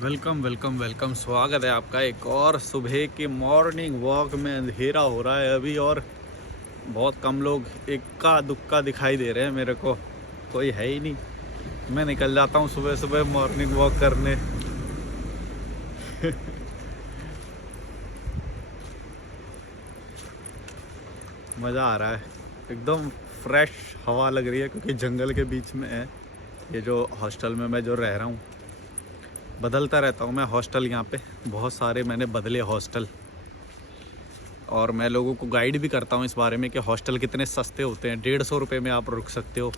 Welcome welcome welcome. स्वागत है आपका एक और सुबह के मॉर्निंग वॉक में। अंधेरा हो रहा है अभी और बहुत कम लोग इक्का दुक्का दिखाई दे रहे हैं मेरे को, कोई है ही नहीं। मैं निकल जाता हूँ सुबह सुबह मॉर्निंग वॉक करने। मज़ा आ रहा है, एकदम फ्रेश हवा लग रही है क्योंकि जंगल के बीच में है ये जो हॉस्टल में मैं जो रह रहा हूँ। बदलता रहता हूँ मैं हॉस्टल, यहाँ पे बहुत सारे मैंने बदले हॉस्टल, और मैं लोगों को गाइड भी करता हूँ इस बारे में कि हॉस्टल कितने सस्ते होते हैं। 150 रुपये में आप रुक सकते हो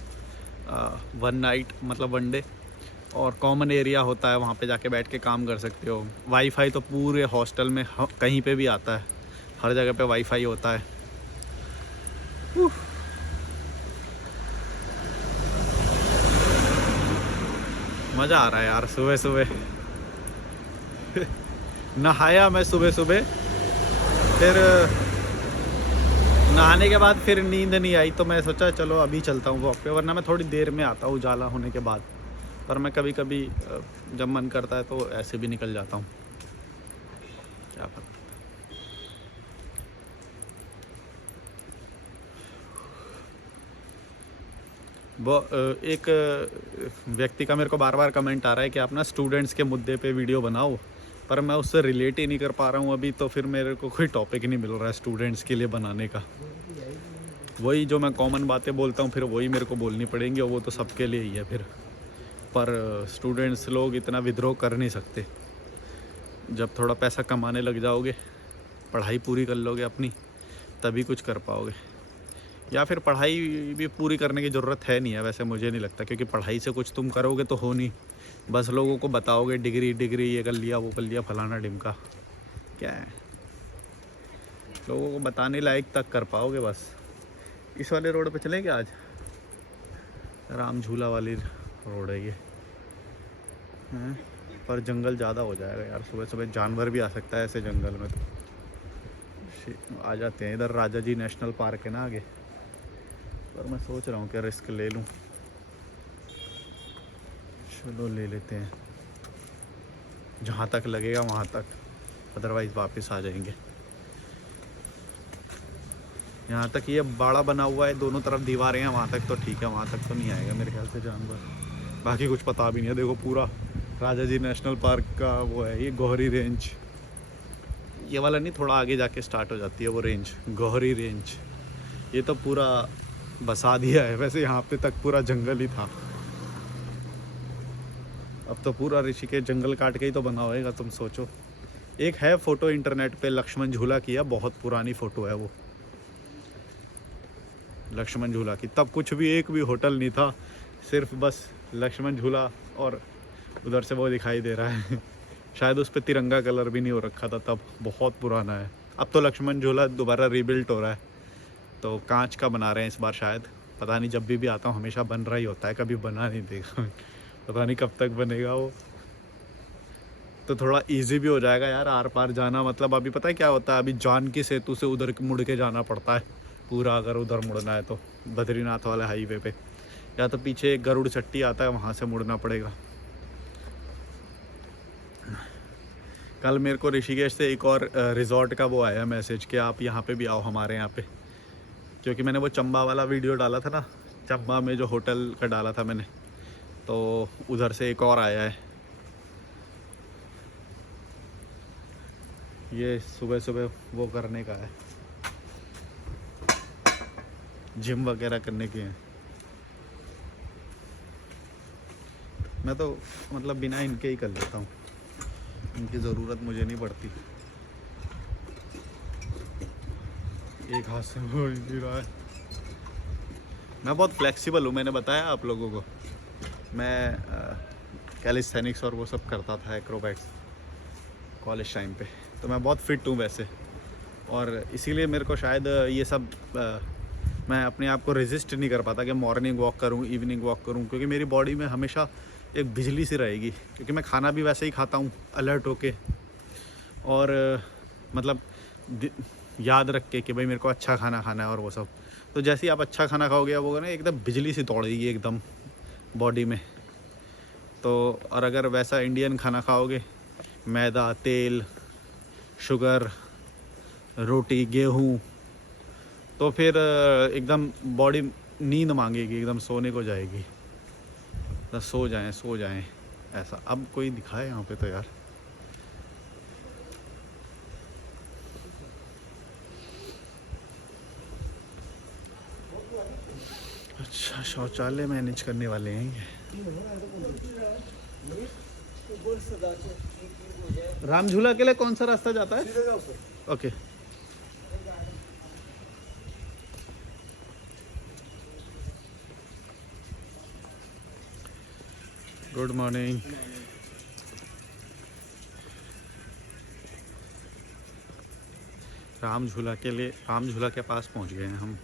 वन नाइट, मतलब वन डे। और कॉमन एरिया होता है, वहाँ पे जाके बैठ के काम कर सकते हो। वाईफाई तो पूरे हॉस्टल में कहीं पे भी आता है, हर जगह पे वाईफाई होता है। मज़ा आ रहा है यार सुबह सुबह। नहाया मैं सुबह सुबह, फिर नहाने के बाद फिर नींद नहीं आई तो मैं सोचा चलो अभी चलता हूँ वॉक पे, वरना मैं थोड़ी देर में आता हूँ उजाला होने के बाद। पर मैं कभी कभी जब मन करता है तो ऐसे भी निकल जाता हूँ, क्या पता। वो एक व्यक्ति का मेरे को बार बार कमेंट आ रहा है कि आप ना स्टूडेंट्स के मुद्दे पे वीडियो बनाओ, पर मैं उससे रिलेट ही नहीं कर पा रहा हूँ अभी, तो फिर मेरे को कोई टॉपिक नहीं मिल रहा है स्टूडेंट्स के लिए बनाने का। वही जो मैं कॉमन बातें बोलता हूँ फिर वही मेरे को बोलनी पड़ेंगी, और वो तो सबके लिए ही है फिर। पर स्टूडेंट्स लोग इतना विद्रोह कर नहीं सकते। जब थोड़ा पैसा कमाने लग जाओगे, पढ़ाई पूरी कर लोगे अपनी, तभी कुछ कर पाओगे। या फिर पढ़ाई भी पूरी करने की ज़रूरत है नहीं है वैसे, मुझे नहीं लगता, क्योंकि पढ़ाई से कुछ तुम करोगे तो हो नहीं। बस लोगों को बताओगे डिग्री डिग्री, ये कर लिया वो कर लिया फलाना ढिमका, क्या है, लोगों को बताने लायक तक कर पाओगे बस। इस वाले रोड पे चलेंगे आज, राम झूला वाली रोड है ये। हैं? पर जंगल ज़्यादा हो जाएगा यार, सुबह सुबह जानवर भी आ सकता है ऐसे जंगल में तो। आ जाते हैं इधर, राजा जी नेशनल पार्क है ना आगे, पर मैं सोच रहा हूँ कि रिस्क ले लूँ। चलो ले लेते हैं, जहाँ तक लगेगा वहाँ तक, अदरवाइज़ वापस आ जाएंगे। यहाँ तक ये बाड़ा बना हुआ है, दोनों तरफ दीवारें हैं, वहाँ तक तो ठीक है, वहाँ तक तो नहीं आएगा मेरे ख्याल से जानवर। बाकी कुछ पता भी नहीं है। देखो पूरा राजा जी नेशनल पार्क का वो है ये गोहरी रेंज, ये वाला नहीं, थोड़ा आगे जाके स्टार्ट हो जाती है वो रेंज, गोहरी रेंज। ये तो पूरा बसा दिया है, वैसे यहाँ पे तक पूरा जंगल ही था। अब तो पूरा ऋषिकेश जंगल काट के ही तो बना होएगा, तुम सोचो। एक है फ़ोटो इंटरनेट पे, लक्ष्मण झूला की है, बहुत पुरानी फ़ोटो है वो, लक्ष्मण झूला की। तब कुछ भी, एक भी होटल नहीं था, सिर्फ बस लक्ष्मण झूला, और उधर से वो दिखाई दे रहा है। शायद उस पर तिरंगा कलर भी नहीं हो रखा था तब, बहुत पुराना है। अब तो लक्ष्मण झूला दोबारा रीबिल्ट हो रहा है, तो कांच का बना रहे हैं इस बार शायद, पता नहीं। जब भी आता हूँ हमेशा बन रहा ही होता है, कभी बना नहीं देखा। पता नहीं कब तक बनेगा वो। तो थोड़ा इजी भी हो जाएगा यार आर पार जाना। मतलब अभी पता है क्या होता है, अभी जानकी सेतु से उधर मुड़ के जाना पड़ता है पूरा, अगर उधर मुड़ना है तो बद्रीनाथ वाले हाईवे पे, या तो पीछे एक गरुड़ चट्टी आता है वहाँ से मुड़ना पड़ेगा। कल मेरे को ऋषिकेश से एक और रिज़ॉर्ट का वो आया मैसेज कि आप यहाँ पे भी आओ हमारे यहाँ पे, क्योंकि मैंने वो चंबा वाला वीडियो डाला था ना, चंबा में जो होटल का डाला था मैंने, तो उधर से एक और आया है। ये सुबह सुबह वो करने का है, जिम वगैरह करने की है। मैं तो मतलब बिना इनके ही कर लेता हूँ, इनकी ज़रूरत मुझे नहीं पड़ती। एक हाथ से हो ही नहीं रहा है। मैं बहुत फ्लेक्सिबल हूँ, मैंने बताया आप लोगों को। मैं कैलिस्थेनिक्स और वो सब करता था, एक्रोबैट्स, कॉलेज टाइम पे, तो मैं बहुत फिट हूँ वैसे। और इसीलिए मेरे को शायद ये सब मैं अपने आप को रेजिस्ट नहीं कर पाता कि मॉर्निंग वॉक करूँ, इवनिंग वॉक करूँ, क्योंकि मेरी बॉडी में हमेशा एक बिजली सी रहेगी, क्योंकि मैं खाना भी वैसे ही खाता हूँ अलर्ट होके, और मतलब याद रख के कि भाई मेरे को अच्छा खाना खाना है और वो सब। तो जैसे ही आप अच्छा खाना खाओगे वो ना एकदम बिजली सी दौड़ेगी एकदम बॉडी में। तो और अगर वैसा इंडियन खाना खाओगे, मैदा, तेल, शुगर, रोटी, गेहूँ, तो फिर एकदम बॉडी नींद मांगेगी, एकदम सोने को जाएगी, तो सो जाएं ऐसा। अब कोई दिखाए यहाँ पे तो यार। अच्छा, शौचालय मैनेज करने वाले हैं ये। राम झूला के लिए कौन सा रास्ता जाता है? ओके। Good morning. राम झूला के पास पहुंच गए हैं हम।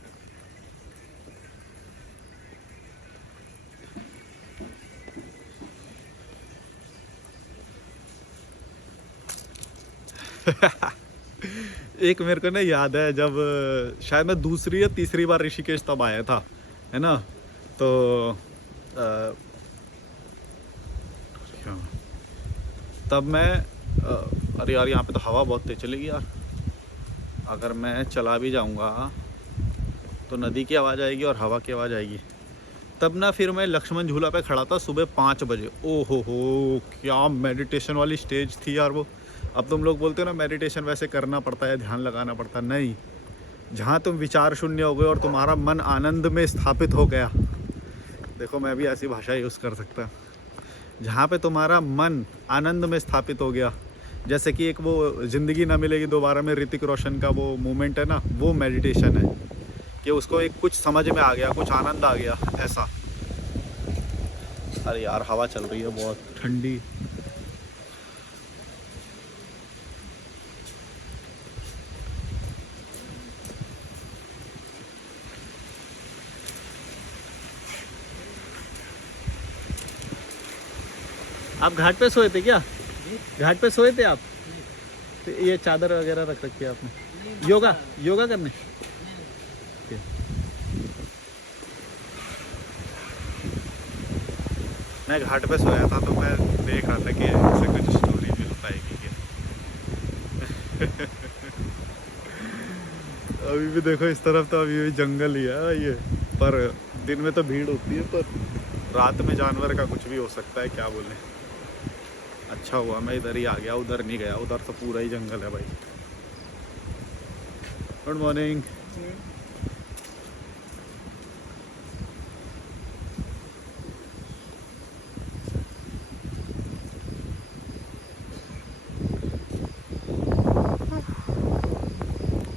एक मेरे को ना याद है, जब शायद मैं दूसरी या तीसरी बार ऋषिकेश तब आया था, है ना, तो तब मैं अरे यार यहाँ पे तो हवा बहुत तेज चलेगी यार। अगर मैं चला भी जाऊँगा तो नदी की आवाज़ आएगी और हवा की आवाज़ आएगी। तब ना फिर मैं लक्ष्मण झूला पे खड़ा था सुबह 5 बजे। ओ हो, क्या मेडिटेशन वाली स्टेज थी यार वो। अब तुम लोग बोलते हो ना मेडिटेशन वैसे करना पड़ता है, ध्यान लगाना पड़ता है, नहीं। जहाँ तुम विचार शून्य हो गए और तुम्हारा मन आनंद में स्थापित हो गया, देखो मैं भी ऐसी भाषा यूज़ कर सकता हूँ, जहाँ पे तुम्हारा मन आनंद में स्थापित हो गया, जैसे कि एक वो ज़िंदगी ना मिलेगी दोबारा में ऋतिक रोशन का वो मूवमेंट है ना, वो मेडिटेशन है कि उसको एक कुछ समझ में आ गया, कुछ आनंद आ गया, ऐसा। अरे यार हवा चल रही है बहुत ठंडी। आप घाट पे सोए थे क्या? घाट पे सोए थे आप? तो ये चादर वगैरह रख रखी है आपने? योगा करने? मैं घाट पे सोया था तो मैं देख रहा था कि इससे कुछ स्टोरी मिल पाएगी क्या। अभी भी देखो इस तरफ तो अभी भी जंगल ही है ये, पर दिन में तो भीड़ होती है, पर रात में जानवर का कुछ भी हो सकता है, क्या बोले। अच्छा हुआ मैं इधर ही आ गया, उधर नहीं गया, उधर तो पूरा ही जंगल है भाई। Good morning.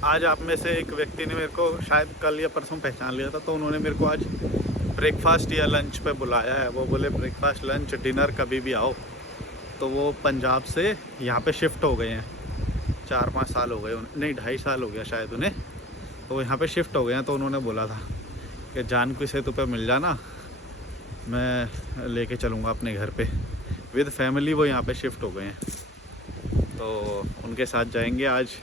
आज आप में से एक व्यक्ति ने मेरे को शायद कल या परसों पहचान लिया था, तो उन्होंने मेरे को आज ब्रेकफास्ट या लंच पे बुलाया है। वो बोले ब्रेकफास्ट, लंच, डिनर कभी भी आओ। तो वो पंजाब से यहाँ पे शिफ्ट हो गए हैं, 4-5 साल हो गए, नहीं 2.5 साल हो गया शायद उन्हें। तो वो यहाँ पे शिफ्ट हो गए हैं, तो उन्होंने बोला था कि जानकी सेतु पे मिल जाना, मैं लेके चलूँगा अपने घर पे। विद फैमिली वो यहाँ पे शिफ्ट हो गए हैं, तो उनके साथ जाएंगे आज।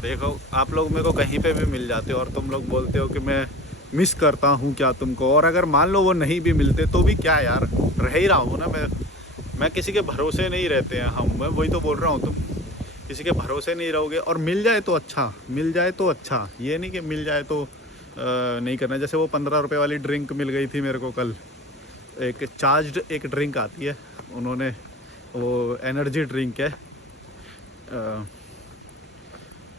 देखो आप लोग मेरे को कहीं पे भी मिल जाते हो और तुम लोग बोलते हो कि मैं मिस करता हूँ क्या तुमको, और अगर मान लो वो नहीं भी मिलते तो भी क्या यार, रह ही रहा हूँ ना मैं किसी के भरोसे नहीं रहते हैं हम। मैं वही तो बोल रहा हूँ, तुम किसी के भरोसे नहीं रहोगे, और मिल जाए तो अच्छा, मिल जाए तो अच्छा, ये नहीं कि मिल जाए तो नहीं करना। जैसे वो 15 रुपये वाली ड्रिंक मिल गई थी मेरे को कल, एक चार्ज्ड एक ड्रिंक आती है, उन्होंने वो एनर्जी ड्रिंक है,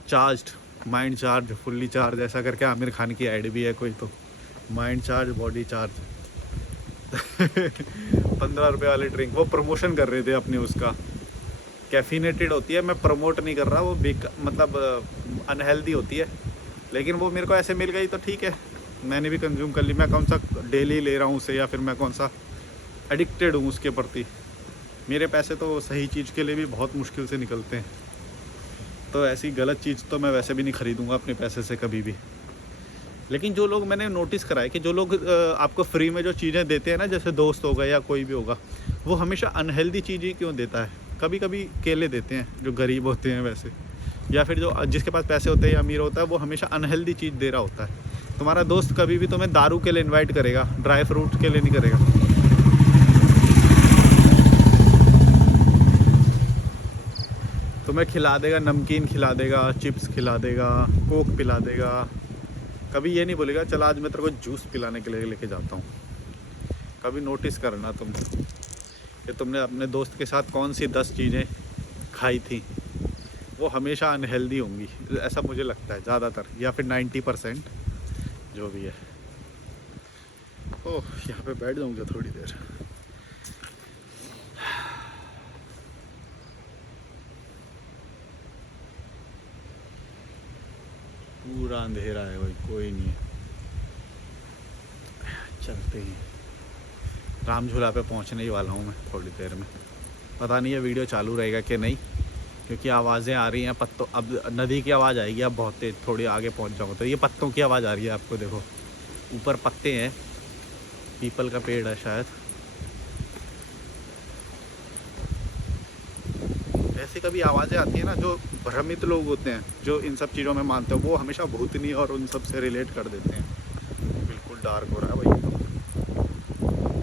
charged, mind charge, fully charge, ऐसा करके आमिर खान की ऐड भी है कोई, तो माइंड चार्ज, बॉडी चार्ज। 15 रुपये वाली ड्रिंक वो प्रमोशन कर रहे थे अपनी, उसका कैफिनेटेड होती है, मैं प्रमोट नहीं कर रहा, वो मतलब अनहेल्दी होती है, लेकिन वो मेरे को ऐसे मिल गई तो ठीक है, मैंने भी कंज्यूम कर ली। मैं कौन सा डेली ले रहा हूँ उसे, या फिर मैं कौन सा एडिक्टेड हूँ उसके प्रति। मेरे पैसे तो सही चीज़ के लिए भी बहुत मुश्किल से निकलते हैं, तो ऐसी गलत चीज़ तो मैं वैसे भी नहीं ख़रीदूँगा अपने पैसे से कभी भी। लेकिन जो लोग, मैंने नोटिस करा है कि जो लोग आपको फ्री में जो चीज़ें देते हैं ना, जैसे दोस्त हो गए या कोई भी होगा, वो हमेशा अनहेल्दी चीज़ ही क्यों देता है। कभी कभी केले देते हैं जो गरीब होते हैं वैसे, या फिर जो जिसके पास पैसे होते हैं या अमीर होता है, वो हमेशा अनहेल्दी चीज़ दे रहा होता है। तुम्हारा दोस्त कभी भी तुम्हें दारू के लिए इनवाइट करेगा, ड्राई फ्रूट के लिए नहीं करेगा। तुम्हें खिला देगा, नमकीन खिला देगा, चिप्स खिला देगा, कोक पिला देगा। कभी ये नहीं बोलेगा चल आज मैं तेरे को जूस पिलाने के लिए लेके जाता हूँ। कभी नोटिस करना तुम कि तुमने अपने दोस्त के साथ कौन सी 10 चीज़ें खाई थी, वो हमेशा अनहेल्दी होंगी, ऐसा मुझे लगता है ज़्यादातर, या फिर 90% जो भी है। ओह, यहाँ पे बैठ जाऊँगा थोड़ी देर। पूरा अंधेरा है भाई, कोई नहीं है। चलते हैं, राम झूला पे पहुँचने ही वाला हूँ मैं थोड़ी देर में। पता नहीं ये वीडियो चालू रहेगा कि नहीं, क्योंकि आवाज़ें आ रही हैं पत्तों। अब नदी की आवाज़ आएगी, अब बहुत तेज, थोड़ी आगे पहुंच जाऊँ तो ये पत्तों की आवाज़ आ रही है। आपको देखो ऊपर पत्ते हैं, पीपल का पेड़ है शायद। ऐसी कभी आवाज़ें आती है ना, जो भ्रमित लोग होते हैं, जो इन सब चीज़ों में मानते हैं, वो हमेशा भूतनी और उन सब से रिलेट कर देते हैं। बिल्कुल डार्क हो रहा है भाई तो।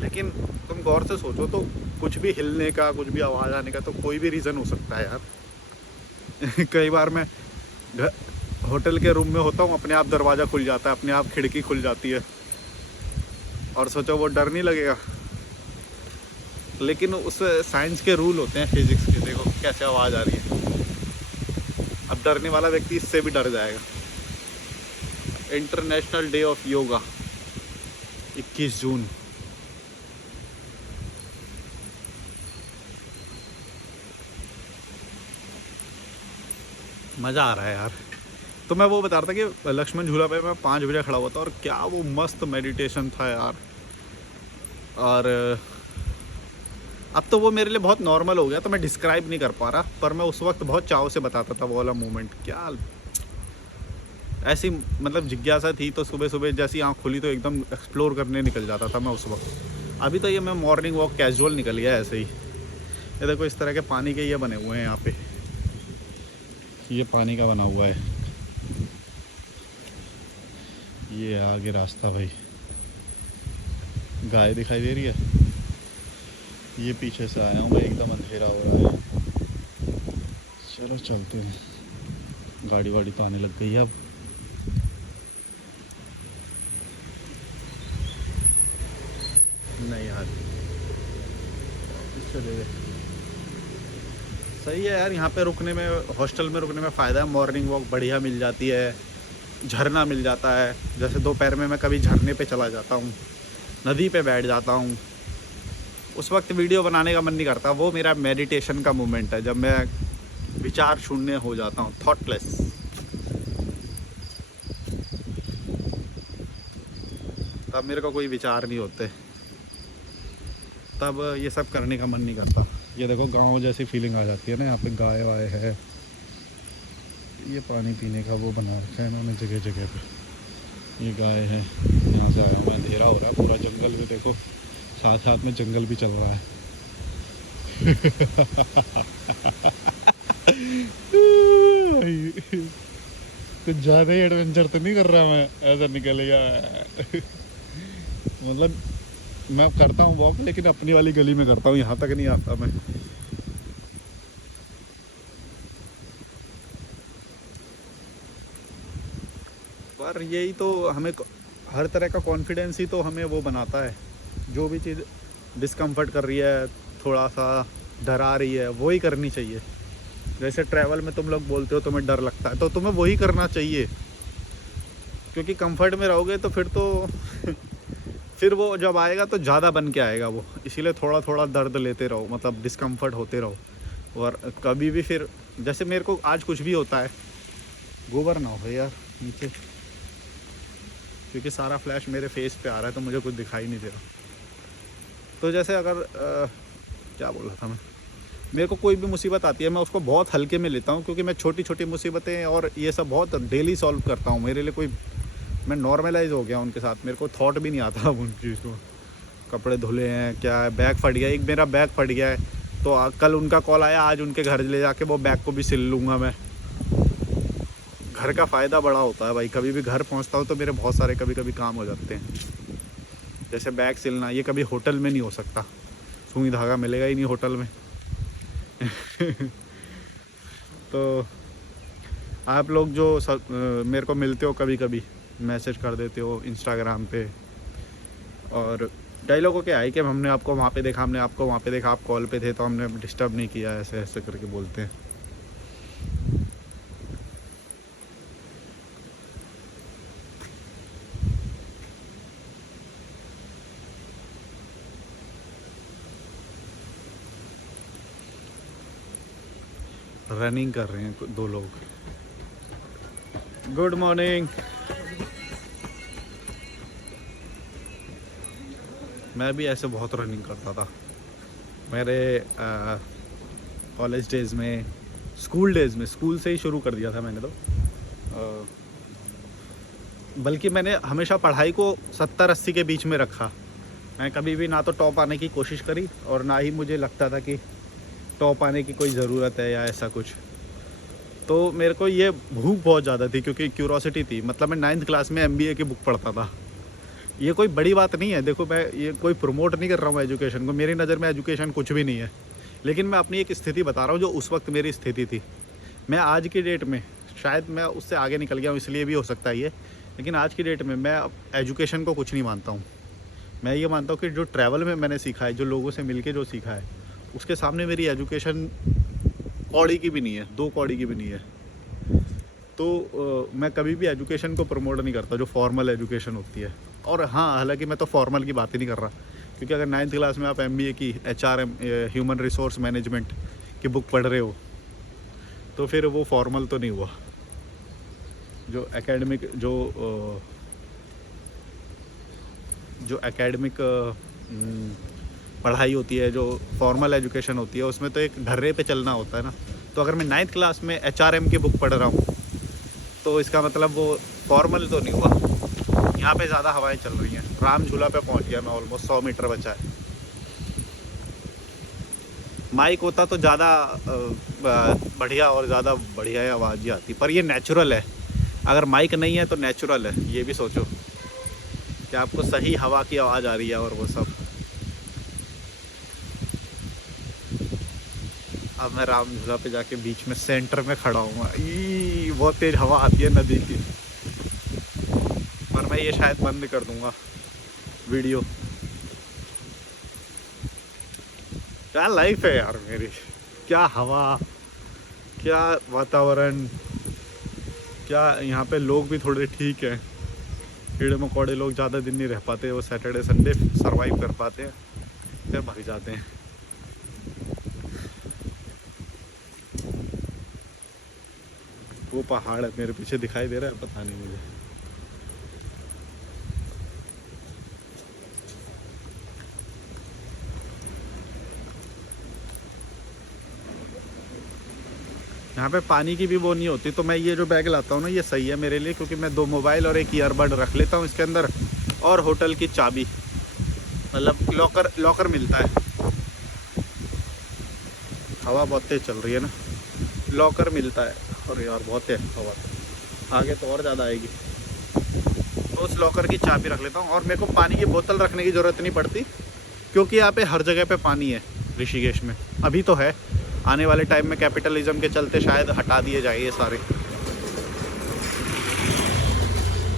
लेकिन तुम गौर से सोचो तो कुछ भी हिलने का, कुछ भी आवाज़ आने का तो कोई भी रीज़न हो सकता है यार। कई बार मैं होटल के रूम में होता हूँ, अपने आप दरवाज़ा खुल जाता है, अपने आप खिड़की खुल जाती है, और सोचो वो डर नहीं लगेगा। लेकिन उस साइंस के रूल होते हैं, फिजिक्स के। देखो कैसे आवाज़ आ रही है, अब डरने वाला व्यक्ति इससे भी डर जाएगा। इंटरनेशनल डे ऑफ योगा 21 जून। मज़ा आ रहा है यार। तो मैं वो बता रहा था कि लक्ष्मण झूला पे मैं 5 बजे खड़ा हुआ था, और क्या वो मस्त मेडिटेशन था यार। और अब तो वो मेरे लिए बहुत नॉर्मल हो गया, तो मैं डिस्क्राइब नहीं कर पा रहा, पर मैं उस वक्त बहुत चाव से बताता था वो वाला मोमेंट। क्या ऐसी मतलब जिज्ञासा थी, तो सुबह सुबह जैसी आँख खुली तो एकदम एक्सप्लोर करने निकल जाता था मैं उस वक्त। अभी तो ये मैं मॉर्निंग वॉक कैजुअल निकल गया ऐसे ही। ये देखो इस तरह के पानी के ये बने हुए हैं यहाँ पे, ये पानी का बना हुआ है। ये आगे रास्ता भाई, गाय दिखाई दे रही है। ये पीछे से आया हूँ मैं, एकदम अंधेरा हो रहा है। चलो चलते हैं, गाड़ी वाड़ी तो आने लग गई है अब। नहीं यार, चले गए। सही है यार, यहाँ पे रुकने में, हॉस्टल में रुकने में फ़ायदा है। मॉर्निंग वॉक बढ़िया मिल जाती है, झरना मिल जाता है। जैसे दोपहर में मैं कभी झरने पे चला जाता हूँ, नदी पे बैठ जाता हूँ। उस वक्त वीडियो बनाने का मन नहीं करता, वो मेरा मेडिटेशन का मोमेंट है, जब मैं विचार शून्य हो जाता हूँ, थॉटलेस। तब मेरे को कोई विचार नहीं होते, तब ये सब करने का मन नहीं करता। ये देखो गांव जैसी फीलिंग आ जाती है ना, यहाँ पे गाय वाय है। ये पानी पीने का वो बना रखा है इन्होंने जगह जगह पे। ये गाय है, यहाँ से आया मैं, अंधेरा हो रहा है पूरा। जंगल में देखो, साथ साथ में जंगल भी चल रहा है। कुछ ज़्यादा ही एडवेंचर तो नहीं कर रहा मैं, ऐसा निकल गया। मतलब मैं करता हूँ वॉक, लेकिन अपनी वाली गली में करता हूँ, यहाँ तक नहीं आता मैं। पर यही तो हमें, हर तरह का कॉन्फिडेंस ही तो हमें वो बनाता है। जो भी चीज़ डिस्कम्फर्ट कर रही है, थोड़ा सा डरा रही है, वही करनी चाहिए। जैसे ट्रैवल में तुम लोग बोलते हो तुम्हें डर लगता है, तो तुम्हें वही करना चाहिए, क्योंकि कंफर्ट में रहोगे तो फिर तो फिर वो जब आएगा तो ज़्यादा बन के आएगा वो। इसीलिए थोड़ा थोड़ा दर्द लेते रहो, मतलब डिस्कम्फर्ट होते रहो। और कभी भी फिर, जैसे मेरे को आज कुछ भी होता है, गोबर ना हो यार नीचे, क्योंकि सारा फ्लैश मेरे फेस पे आ रहा है तो मुझे कुछ दिखाई नहीं दे रहा। तो जैसे अगर क्या बोल रहा था मैं, मेरे को कोई भी मुसीबत आती है मैं उसको बहुत हल्के में लेता हूँ, क्योंकि मैं छोटी छोटी मुसीबतें और ये सब बहुत डेली सॉल्व करता हूँ। मेरे लिए कोई, मैं नॉर्मलाइज हो गया उनके साथ, मेरे को थॉट भी नहीं आता अब उन चीज़ को। कपड़े धुले हैं, क्या है, बैग फट गया, एक मेरा बैग फट गया है, तो कल उनका कॉल आया, आज उनके घर ले जाके वो बैग को भी सिल लूँगा मैं। घर का फ़ायदा बड़ा होता है भाई। कभी भी घर पहुंचता हूँ तो मेरे बहुत सारे कभी कभी काम हो जाते हैं, जैसे बैग सिलना। ये कभी होटल में नहीं हो सकता, सुई धागा मिलेगा ही नहीं होटल में। तो आप लोग जो मेरे को मिलते हो कभी कभी, मैसेज कर देते हो इंस्टाग्राम पे, और कई लोगों के आई कि हमने आपको वहाँ पे देखा, हमने आपको वहाँ पे देखा, आप कॉल पे थे तो हमने डिस्टर्ब नहीं किया, ऐसे ऐसे करके बोलते हैं। रनिंग कर रहे हैं दो लोग। Good morning. मैं भी ऐसे बहुत रनिंग करता था मेरे कॉलेज डेज़ में, स्कूल डेज़ में। स्कूल से ही शुरू कर दिया था मैंने तो। बल्कि मैंने हमेशा पढ़ाई को 70-80 के बीच में रखा। मैं कभी भी ना तो टॉप आने की कोशिश करी, और ना ही मुझे लगता था कि टॉप आने की कोई ज़रूरत है या ऐसा कुछ। तो मेरे को ये भूख बहुत ज़्यादा थी, क्योंकि क्यूरोसिटी थी। मतलब मैं 9th क्लास में MBA की बुक पढ़ता था। ये कोई बड़ी बात नहीं है, देखो मैं ये कोई प्रमोट नहीं कर रहा हूँ एजुकेशन को, मेरी नज़र में एजुकेशन कुछ भी नहीं है। लेकिन मैं अपनी एक स्थिति बता रहा हूँ जो उस वक्त मेरी स्थिति थी। मैं आज की डेट में, शायद मैं उससे आगे निकल गया हूँ इसलिए भी हो सकता है ये, लेकिन आज की डेट में मैं एजुकेशन को कुछ नहीं मानता हूँ। मैं ये मानता हूँ कि जो ट्रैवल में मैंने सीखा है, जो लोगों से मिल के जो सीखा है, उसके सामने मेरी एजुकेशन कौड़ी की भी नहीं है, 2 कौड़ी की भी नहीं है। तो मैं कभी भी एजुकेशन को प्रमोट नहीं करता जो फॉर्मल एजुकेशन होती है। और हाँ, हालांकि मैं तो फॉर्मल की बात ही नहीं कर रहा, क्योंकि अगर 9th क्लास में आप MBA की HRM ह्यूमन रिसोर्स मैनेजमेंट की बुक पढ़ रहे हो तो फिर वो फॉर्मल तो नहीं हुआ। जो एकेडमिक जो एकेडमिक पढ़ाई होती है, जो फॉर्मल एजुकेशन होती है, उसमें तो एक ढर्रे पे चलना होता है ना। तो अगर मैं 9th क्लास में HRM की बुक पढ़ रहा हूँ तो इसका मतलब वो फॉर्मल तो नहीं हुआ। यहाँ पे ज़्यादा हवाएं चल रही हैं। राम झूला पे पहुँच गया मैं, ऑलमोस्ट 100 मीटर बचा है। माइक होता तो ज़्यादा बढ़िया और ज़्यादा बढ़िया आवाज़ ही आती, पर ये नेचुरल है। अगर माइक नहीं है तो नेचुरल है, ये भी सोचो कि आपको सही हवा की आवाज़ आ रही है और वो सब। अब मैं राम झूला पे जाके बीच में सेंटर में खड़ा हूँ। बहुत तेज़ हवा आती है नदी की, पर मैं ये शायद बंद कर दूंगा वीडियो। क्या लाइफ है यार मेरी, क्या हवा, क्या वातावरण, क्या यहाँ पे लोग भी थोड़े ठीक हैं। कीड़े मकोड़े लोग ज़्यादा दिन नहीं रह पाते, वो सैटरडे संडे सरवाइव कर पाते हैं, फिर भाग जाते हैं। वो पहाड़ है मेरे पीछे दिखाई दे रहा है, पता नहीं मुझे। यहाँ पे पानी की भी वो नहीं होती, तो मैं ये जो बैग लाता हूँ ना, ये सही है मेरे लिए, क्योंकि मैं 2 मोबाइल और एक ईयरबड रख लेता हूँ इसके अंदर, और होटल की चाबी, मतलब लॉकर मिलता है। हवा बहुत तेज चल रही है ना, लॉकर मिलता है। और यार बहुत तेज हवा, आगे तो और ज़्यादा आएगी। तो उस लॉकर की चाबी रख लेता हूँ, और मेरे को पानी की बोतल रखने की ज़रूरत नहीं पड़ती, क्योंकि यहाँ पे हर जगह पे पानी है ऋषिकेश में। अभी तो है, आने वाले टाइम में कैपिटलिज्म के चलते शायद हटा दिए जाए ये सारे।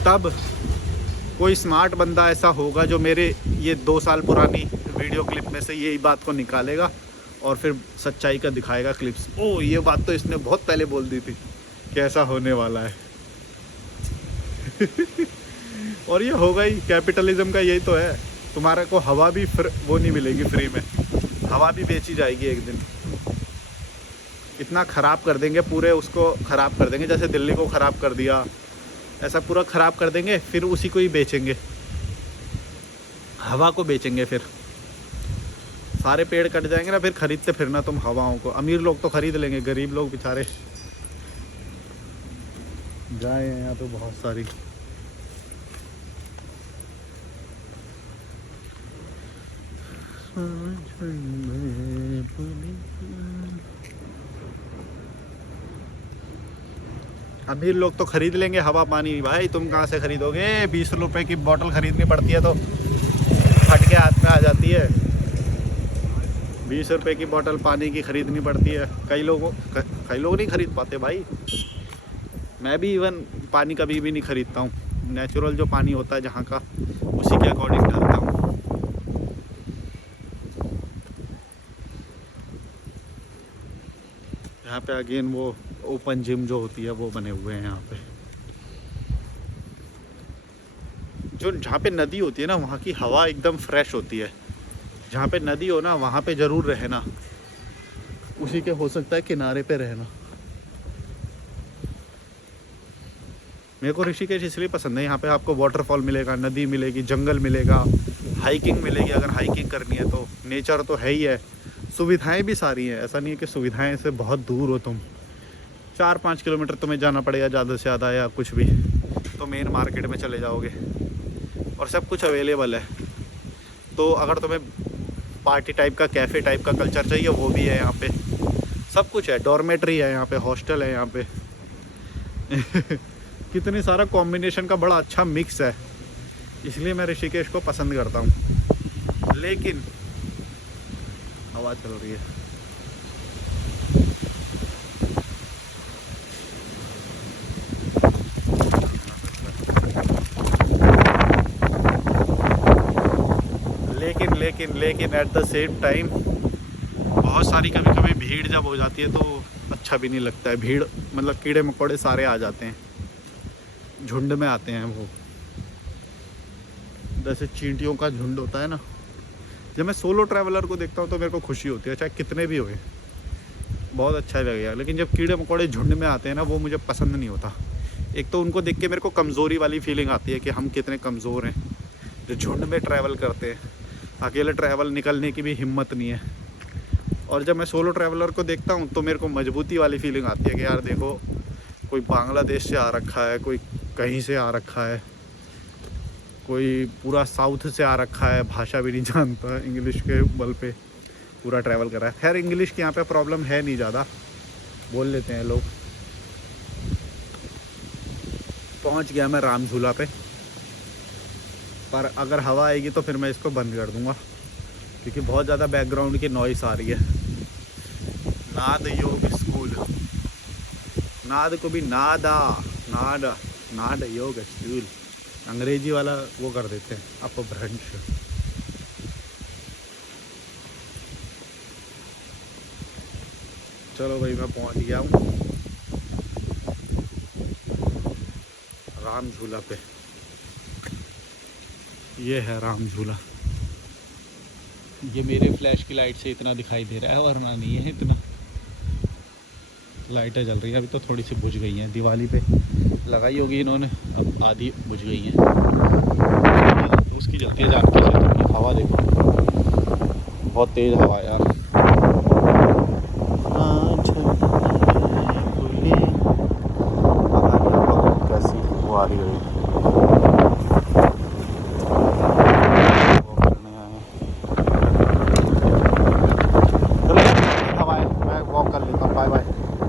तब कोई स्मार्ट बंदा ऐसा होगा जो मेरे ये 2 साल पुरानी वीडियो क्लिप में से यही बात को निकालेगा और फिर सच्चाई का दिखाएगा क्लिप्स। ओ, ये बात तो इसने बहुत पहले बोल दी थी, कैसा होने वाला है। और ये होगा ही, कैपिटलिज्म का यही तो है। तुम्हारे को हवा भी वो नहीं मिलेगी फ्री में, हवा भी बेची जाएगी एक दिन। इतना ख़राब कर देंगे, पूरे उसको ख़राब कर देंगे, जैसे दिल्ली को ख़राब कर दिया, ऐसा पूरा ख़राब कर देंगे, फिर उसी को ही बेचेंगे, हवा को बेचेंगे। फिर सारे पेड़ कट जाएंगे ना, फिर खरीदते फिरना तुम हवाओं को। अमीर लोग तो खरीद लेंगे, गरीब लोग बेचारे। गाय हैं यहाँ तो बहुत सारी। अमीर लोग तो खरीद लेंगे हवा पानी, भाई तुम कहाँ से खरीदोगे? 20 रुपए की बोतल खरीदनी पड़ती है तो फट के हाथ में आ जाती है। 20 रुपए की बोतल पानी की खरीदनी पड़ती है। कई लोग नहीं खरीद पाते भाई। मैं भी इवन पानी कभी भी नहीं खरीदता हूँ। नेचुरल जो पानी होता है जहाँ का, उसी के अकॉर्डिंग डालता हूँ। यहाँ पे अगेन वो ओपन जिम जो होती है वो बने हुए हैं यहाँ पे। जो जहाँ पे नदी होती है ना, वहाँ की हवा एकदम फ्रेश होती है। जहाँ पे नदी हो ना, वहाँ पे ज़रूर रहना। उसी के हो सकता है किनारे पे रहना। मेरे को ऋषिकेश इसलिए पसंद है, यहाँ पे आपको वाटरफॉल मिलेगा, नदी मिलेगी, जंगल मिलेगा, हाइकिंग मिलेगी। अगर हाइकिंग करनी है तो नेचर तो है ही है, सुविधाएं भी सारी हैं। ऐसा नहीं है कि सुविधाएं से बहुत दूर हो तुम। 4-5 किलोमीटर तुम्हें जाना पड़ेगा ज़्यादा से ज़्यादा, या कुछ भी तो मेन मार्केट में चले जाओगे और सब कुछ अवेलेबल है। तो अगर तुम्हें पार्टी टाइप का, कैफ़े टाइप का कल्चर चाहिए, वो भी है यहाँ पे। सब कुछ है, डॉर्मेट्री है यहाँ पे, हॉस्टल है यहाँ पे। कितनी सारा कॉम्बिनेशन का बड़ा अच्छा मिक्स है, इसलिए मैं ऋषिकेश को पसंद करता हूँ। लेकिन हवा चल रही है। लेकिन एट द सेम टाइम बहुत सारी कभी कभी भीड़ जब हो जाती है तो अच्छा भी नहीं लगता है। भीड़ मतलब कीड़े मकोड़े सारे आ जाते हैं, झुंड में आते हैं वो। जैसे चींटियों का झुंड होता है ना। जब मैं सोलो ट्रैवलर को देखता हूँ तो मेरे को खुशी होती है, चाहे कितने भी होए, बहुत अच्छा लगेगा। लेकिन जब कीड़े मकोड़े झुंड में आते हैं ना, वो मुझे पसंद नहीं होता। एक तो उनको देख के मेरे को कमज़ोरी वाली फीलिंग आती है कि हम कितने कमज़ोर हैं जो झुंड में ट्रैवल करते हैं। अकेले ट्रैवल निकलने की भी हिम्मत नहीं है। और जब मैं सोलो ट्रैवलर को देखता हूँ तो मेरे को मजबूती वाली फीलिंग आती है कि यार देखो, कोई बांग्लादेश से आ रखा है, कोई कहीं से आ रखा है, कोई पूरा साउथ से आ रखा है, भाषा भी नहीं जानता, इंग्लिश के बल पे पूरा ट्रैवल कर रहा है। खैर इंग्लिश की यहाँ पे प्रॉब्लम है नहीं, ज़्यादा बोल लेते हैं लोग। पहुँच गया मैं राम झूला पे, पर अगर हवा आएगी तो फिर मैं इसको बंद कर दूँगा क्योंकि बहुत ज़्यादा बैकग्राउंड की नॉइस आ रही है। नाद योग स्कूल, नाद को भी नादा, नाद योग स्कूल, अंग्रेजी वाला वो कर देते हैं अपभ्रंश। चलो भाई मैं पहुंच गया हूँ राम झूला पे। ये है राम झूला। ये मेरे फ्लैश की लाइट से इतना दिखाई दे रहा है, वरना नहीं है इतना। लाइटें जल रही हैं, अभी तो थोड़ी सी बुझ गई हैं, दिवाली पे लगाई होगी इन्होंने, अब आधी बुझ गई हैं। उसकी जलती है जान के। हवा देखो, बहुत तेज़ हवा है यार।